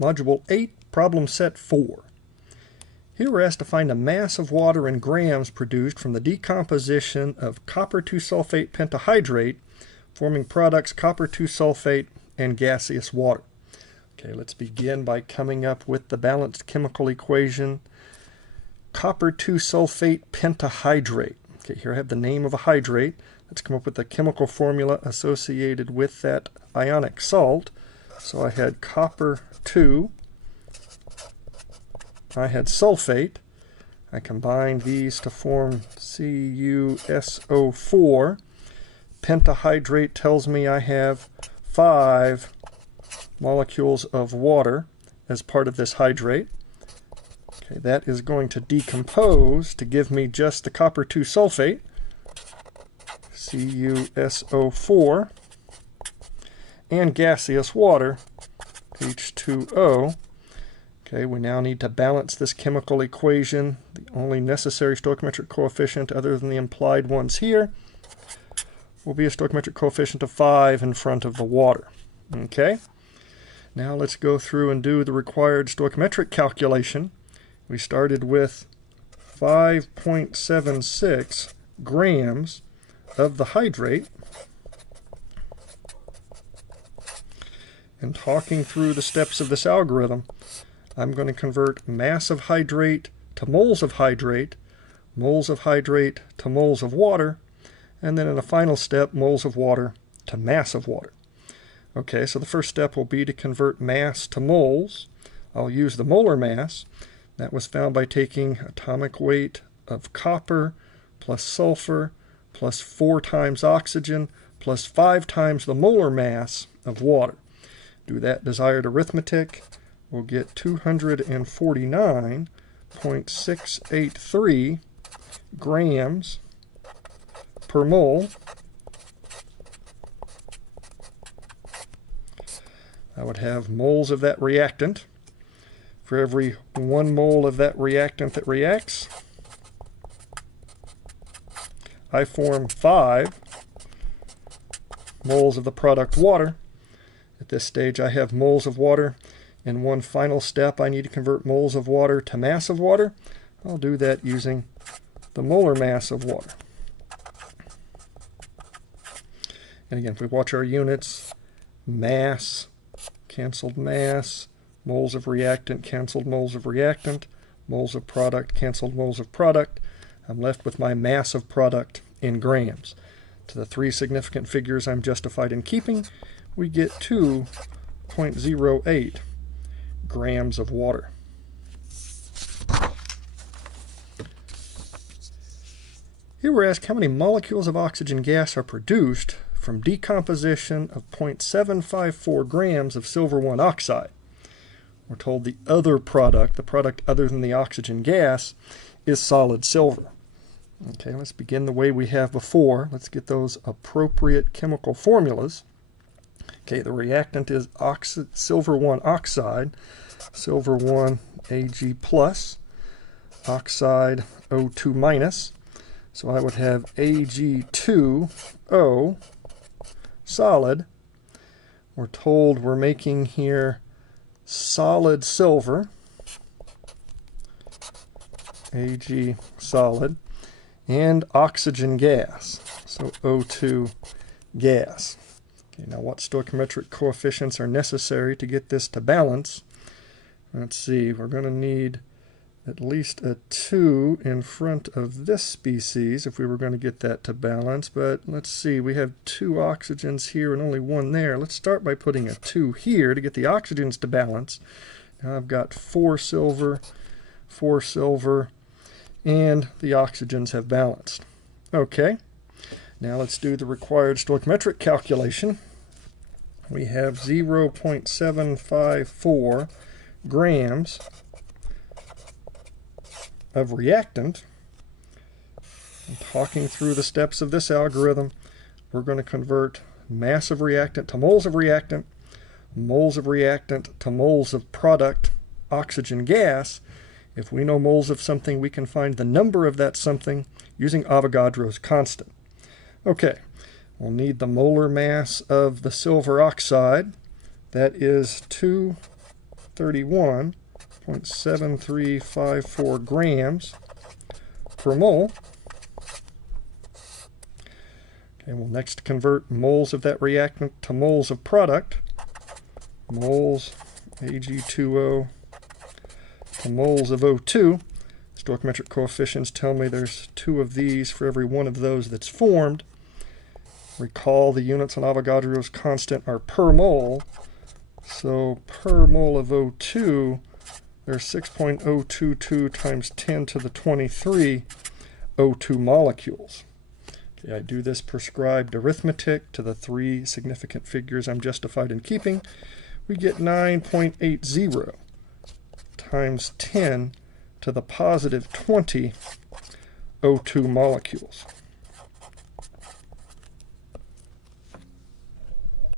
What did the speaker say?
Module 8, Problem Set 4. Here we're asked to find a mass of water in grams produced from the decomposition of copper 2-sulfate pentahydrate, forming products copper 2-sulfate and gaseous water. Okay, let's begin by coming up with the balanced chemical equation. Copper 2-sulfate pentahydrate. Okay, here I have the name of a hydrate. Let's come up with the chemical formula associated with that ionic salt. So I had copper 2, I had sulfate. I combined these to form CuSO4. Pentahydrate tells me I have 5 molecules of water as part of this hydrate. Okay, that is going to decompose to give me just the copper 2 sulfate, CuSO4, and gaseous water, H2O. Okay, we now need to balance this chemical equation. The only necessary stoichiometric coefficient other than the implied ones here will be a stoichiometric coefficient of 5 in front of the water. Okay, now let's go through and do the required stoichiometric calculation. We started with 5.76 grams of the hydrate. And talking through the steps of this algorithm, I'm going to convert mass of hydrate to moles of hydrate to moles of water, and then in a final step, moles of water to mass of water. Okay, so the first step will be to convert mass to moles. I'll use the molar mass. That was found by taking atomic weight of copper plus sulfur plus 4 times oxygen plus 5 times the molar mass of water. Do that desired arithmetic. We'll get 249.683 grams per mole. I would have moles of that reactant. For every 1 mole of that reactant that reacts, I form 5 moles of the product water. At this stage, I have moles of water. In one final step, I need to convert moles of water to mass of water. I'll do that using the molar mass of water. And again, if we watch our units, mass, canceled mass, moles of reactant, canceled moles of reactant, moles of product, canceled moles of product, I'm left with my mass of product in grams. To the 3 significant figures I'm justified in keeping, we get 2.08 grams of water. Here we're asked how many molecules of oxygen gas are produced from decomposition of 0.754 grams of silver 1 oxide. We're told the other product, the product other than the oxygen gas, is solid silver. Okay, let's begin the way we have before. Let's get those appropriate chemical formulas. Okay, the reactant is silver 1 oxide, silver 1 Ag plus, oxide O2 minus. So I would have Ag2O solid. We're told we're making here solid silver, Ag solid, and oxygen gas, so O2 gas. Okay, now what stoichiometric coefficients are necessary to get this to balance? Let's see, we're going to need at least a 2 in front of this species if we were going to get that to balance, but let's see, we have 2 oxygens here and only 1 there. Let's start by putting a 2 here to get the oxygens to balance. Now I've got 4 silver, and the oxygens have balanced. Okay, now let's do the required stoichiometric calculation. We have 0.754 grams of reactant. And talking through the steps of this algorithm, we're going to convert mass of reactant to moles of reactant to moles of product, oxygen gas. If we know moles of something, we can find the number of that something using Avogadro's constant. Okay, we'll need the molar mass of the silver oxide. That is 2 31.7354 grams per mole. Okay, we'll next convert moles of that reactant to moles of product. Moles Ag2O to moles of O2. Stoichiometric coefficients tell me there's 2 of these for every one of those that's formed. Recall the units on Avogadro's constant are per mole. So per mole of O2, there's 6.022 times 10 to the 23 O2 molecules. Okay, I do this prescribed arithmetic to the 3 significant figures I'm justified in keeping. We get 9.80 times 10 to the positive 20 O2 molecules.